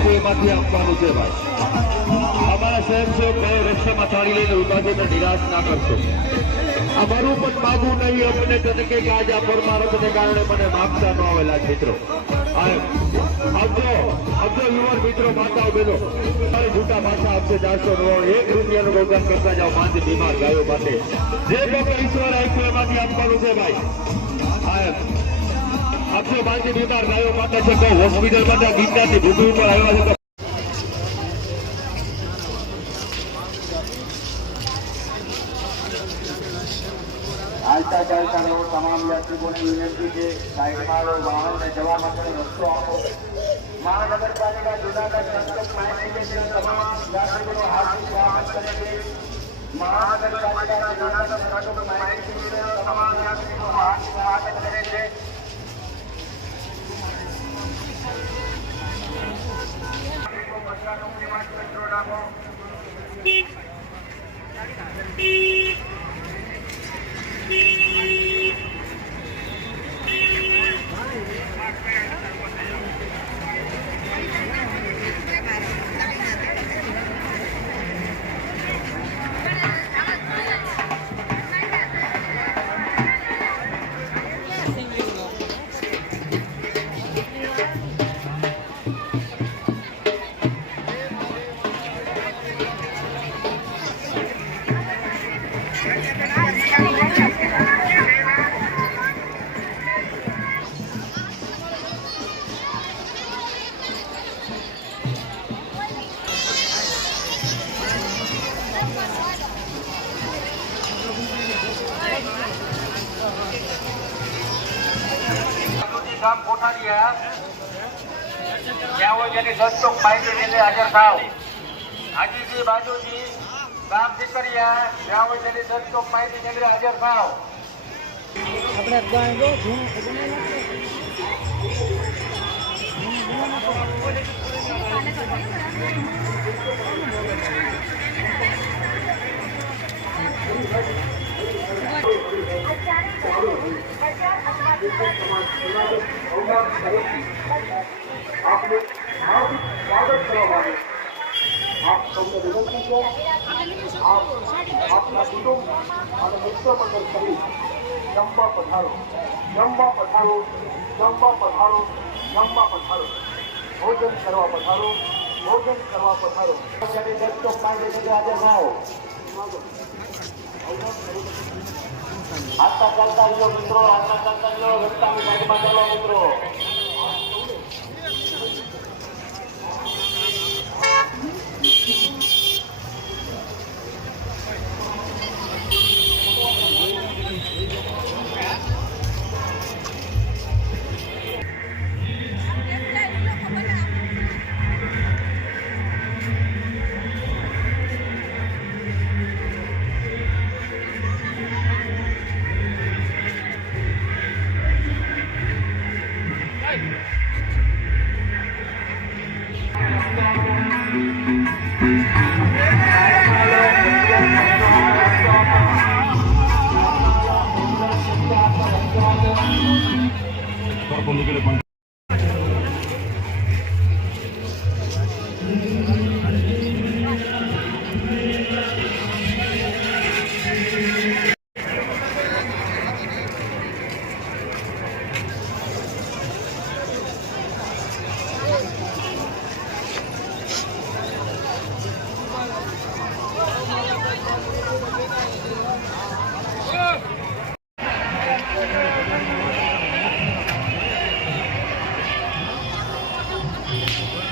રાખ્યું એમાંથી આપવાનું છે ભાઈ. અમારા સ્વયંસેવક ભાઈ રક્ષામાં થાળી લઈને ઉભા છે, નિરાશ ના કરશો. અમારું પણ માગવું નહીં અમને તને કે આજે આ પરમારથને કારણે મને માગતા ન આવેલા મિત્રો. અબજો યુવાન મિત્રો, માતાઓ બહેનો, જૂઠા પાછા આપશે 499 રૂપિયાનું યોગદાન કરતા જાઓ માંથી બીમાર ગાયો માટે. જે લોકો ઈશ્વર આપ્યું એમાંથી આપવાનું છે ભાઈ. આપજો માંથી બીમાર ગાયો માટે છે. હોસ્પિટલ માટે ગીતાની ભૂમિ ઉપર આવ્યા છે. ચાલતા ચાલતા રહો. તમામ યાત્રિકોને વિનંતી છે સાઈડમાં લો, વાહનને જવા માટે રસ્તો આપો. મહાનગરપાલિકા જુનાગઢ રસ્તો માહિતી કેન્દ્ર તમામ યાત્રિકોનો હાર્દિક સ્વાગત કરે છે. મહાનગરપાલિકા જુનાગઢ રસ્તો માહિતી કેન્દ્ર તમામ યાત્રિકોનો હાર્દિક સ્વાગત કરે છે. ગામ કોઠારીયા જ્યાં હોય જેની 10 ચોક માહિતી લઈને હાજર થાવ. હાજીજી બાજુજી ગામ દીકરીયા જ્યાં હોય જેની 10 ચોક માહિતી લઈને હાજર થાવ. આપણે આપને હાર્દિક સ્વાગત કરવા માટે આપ સૌને વિનંતી છે. આપના કુટુંબ અને મિત્ર મંડળ સહિત જમવા પધારો, જમવા પધારો, જમવા પધારો, જમવા પધારો, ભોજન કરવા પધારો, ભોજન કરવા પધારો. જેની 10 ચોક માહિતી આજે જાઓ. આટલા ચાલતા જો મિત્રો, આટલા ચાલતા જો રસ્તાની બાજુમાં ચાલો મિત્રો.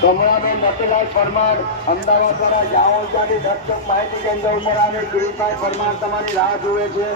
કમળાબેન નટલાલ પરમાર અમદાવાદ દ્વારા જાઓ ત્યાંથી 10 ચોક માહિતી કેન્દ્ર ઉપર આવે. ગિરીશભાઈ પરમાર તમારી રાહ જુએ છે.